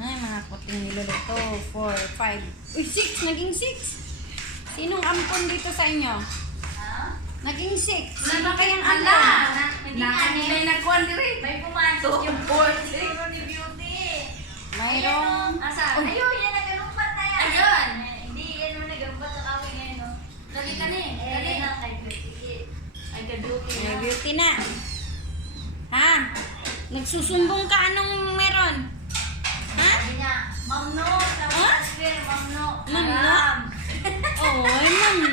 Ay, mga puting niluluto. 4, 5. Uy, 6! Naging 6! Sinong ampon dito sa inyo? Naging 6. Sino kayang Ala! ampon? Na kanina nagkuhan diri. May pumasok yung board. Zero ni Beauty. Mayroong... Asa? Oh. Ayun, yan nagalumpat na yan. Ayun. Hindi, yan mo nagalumpat sa kawin ngayon. no? Lagi ka ni. Eh, Dali. na kay Beauty. Ay, kaduki May na. beauty na. Ha? Nagsusumbong ka anong meron? Ha? Sabi niya, Ma'am no, sabi Ha? sa square, Ma'am no. Ma'am no? Haram. Oh, ay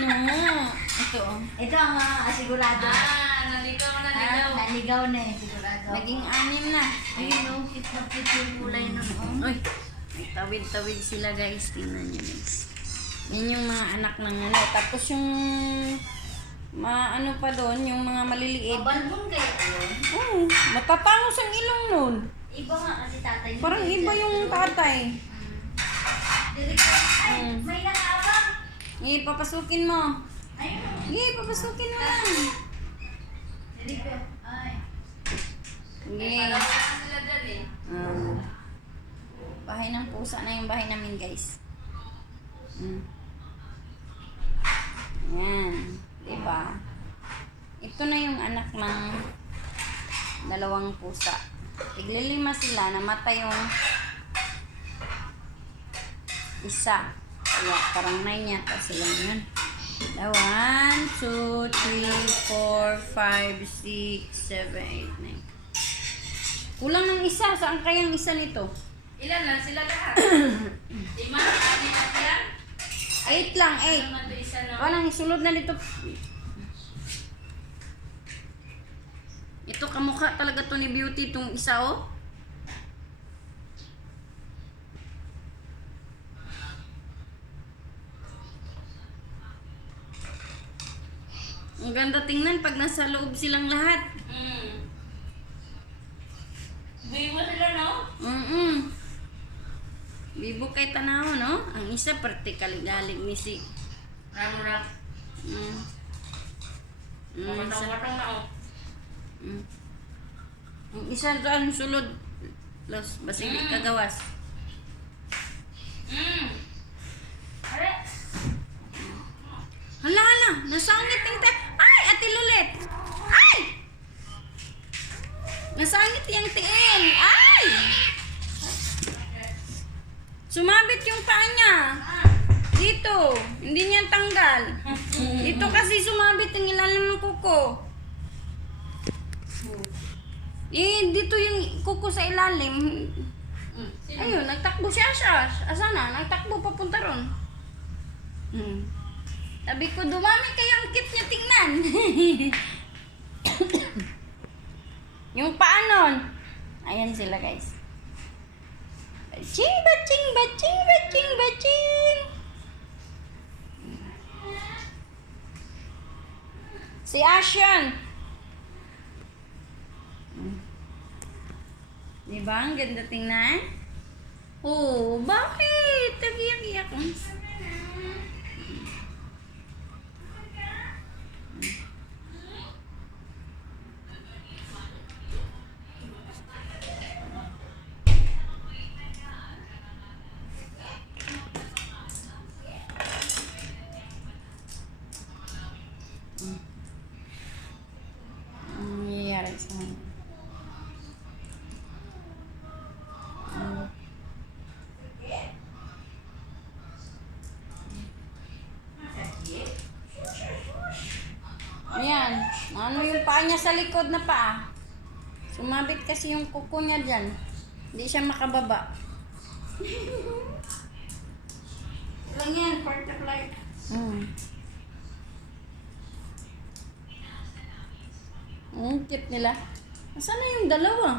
no. Ito oh. Ito ang uh, asigurado. Ah, naligaw, naligaw. Ah, naligaw na eh, sigurado. Naging anim na. Ayun, no, cute yung kulay nun. oh. Uy, tawid-tawid sila guys. Tingnan nyo guys. Yan yung mga anak ng ano. Tapos yung mga ano pa doon, yung mga maliliit. Mabalbon kayo yun. Oh, matatangos ang ilong nun. Iba nga kasi tatay. niyo. Parang iba yung tatay. Ko, ay, Mm. may nakabang. Sige, papasukin mo. Ayun. Sige, papasukin mo lang. Dili ko, ay. Ko na sila dyan eh. Um, bahay ng pusa na yung bahay namin, guys. Mm. Ayan. Diba? Ito na yung anak ng dalawang pusa. Tiglilima sila, namatay yung isa. Kaya parang nine yata sila yun. One, two, three, four, five, six, seven, eight, nine. Kulang ng isa. Saan kayang isa nito? Ilan lang sila lahat? Lima? Na sila? Eight lang, eight. Walang isulod na dito. Ito kamukha talaga to ni Beauty itong isa oh. Ang ganda tingnan pag nasa loob silang lahat. Hmm. Bibo sila, no? Mm-mm. Bibo kay tanaw, no? Ang isa vertical galing ni si. Ram-ram. Mm. Mm, Matang-matang na, oh. Mm. Ang isa doon sulod. Los, basig Mm. kagawas. Are, Hala, hala. Nasangit yung te... Ay, ate Lulit. Ay! Nasangit yung tiin. Ay! Sumabit yung paa niya. Dito. Hindi niya tanggal. Dito kasi sumabit yung ilalim ng kuko. Eh, dito yung kuko sa ilalim. Sino? Ayun, nagtakbo siya siya. Asa na? Nagtakbo papunta ron. Hmm. Sabi ko, dumami kayo ang cute niya tingnan. yung paanon. Ayan sila guys. Baching, baching, baching, baching, baching. Si Ashen. Di ba? Ang ganda tingnan. Oh, bakit? Tagiyak-iyak. Ayan. Ano yung paa niya sa likod na paa? Sumabit kasi yung kuko niya dyan. Hindi siya makababa. Lang yan, part of life. Hmm. Ang cute nila. Nasaan na yung dalawa?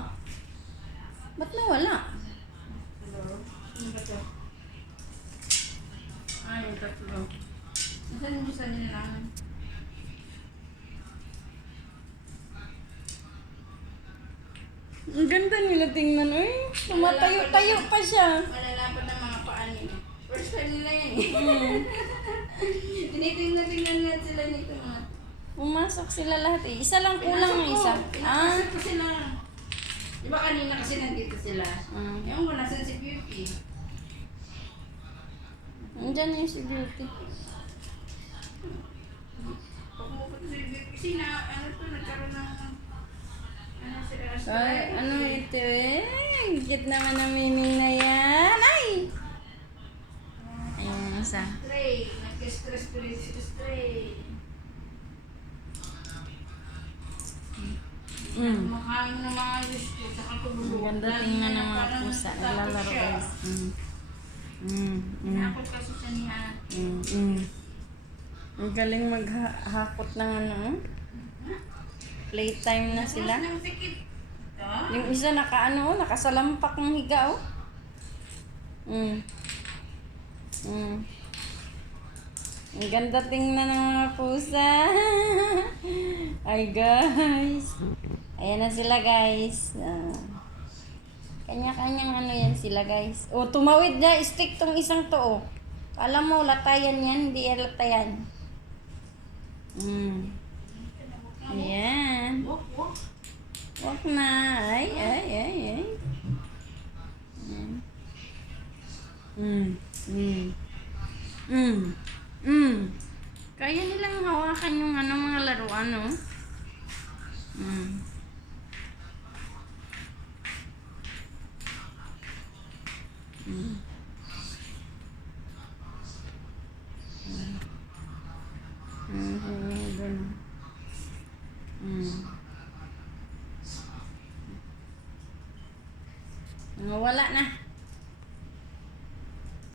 Ba't nawala? Ano ba to? Ah, yung tatlo. Nasaan yung isa nila namin? Ang ganda nila tingnan. Uy, tumatayo-tayo pa siya. Malalapat ng mga paa nila. First time nila yan eh. Hmm. Tinitingnan-tingnan nga sila nito mga. Pumasok sila lahat eh. Isa lang kulang ng isa. Ah, Pinapasok ko sila. Di ba kanina kasi nandito sila? Mm. Yung mo, nasan si Beauty? Andyan yung si Beauty. Pagmupunta si Beauty kasi na, ano to, nagkaroon ng, ano sila, Ay, ano ito eh? Ang Cute naman ang miming na yan. Ay! Ayun yung isa. Stray, nagka-stress tuloy si Stray. Mm. Makain ng mga gusto, saka Ang ganda tingnan na ng mga pusa. Naglalaro guys. Mm. Mm. Mm. Nakot kasi siya ni ate. Mm. Mm. Ang galing maghakot ng ano. oh. Playtime na sila. Sikip. Ito? Yung isa naka ano, nakasalampak ng higa oh. Mm. Mm. Ang ganda tingnan ng mga pusa. Ay guys. Ayan na sila guys. Ah. Kanya-kanyang ano yan sila guys. Oh, tumawid na. Stick tong isang to oh. Alam mo, latayan yan. Hindi yan latayan. Mm. Ayan. Wag na. Ay, ay, ay, ay. Mm. Mm. Mm. Mm. Kaya nilang hawakan yung ano mga laruan, no? Mm. Mm. Mm. Mm. Mm. Wala na.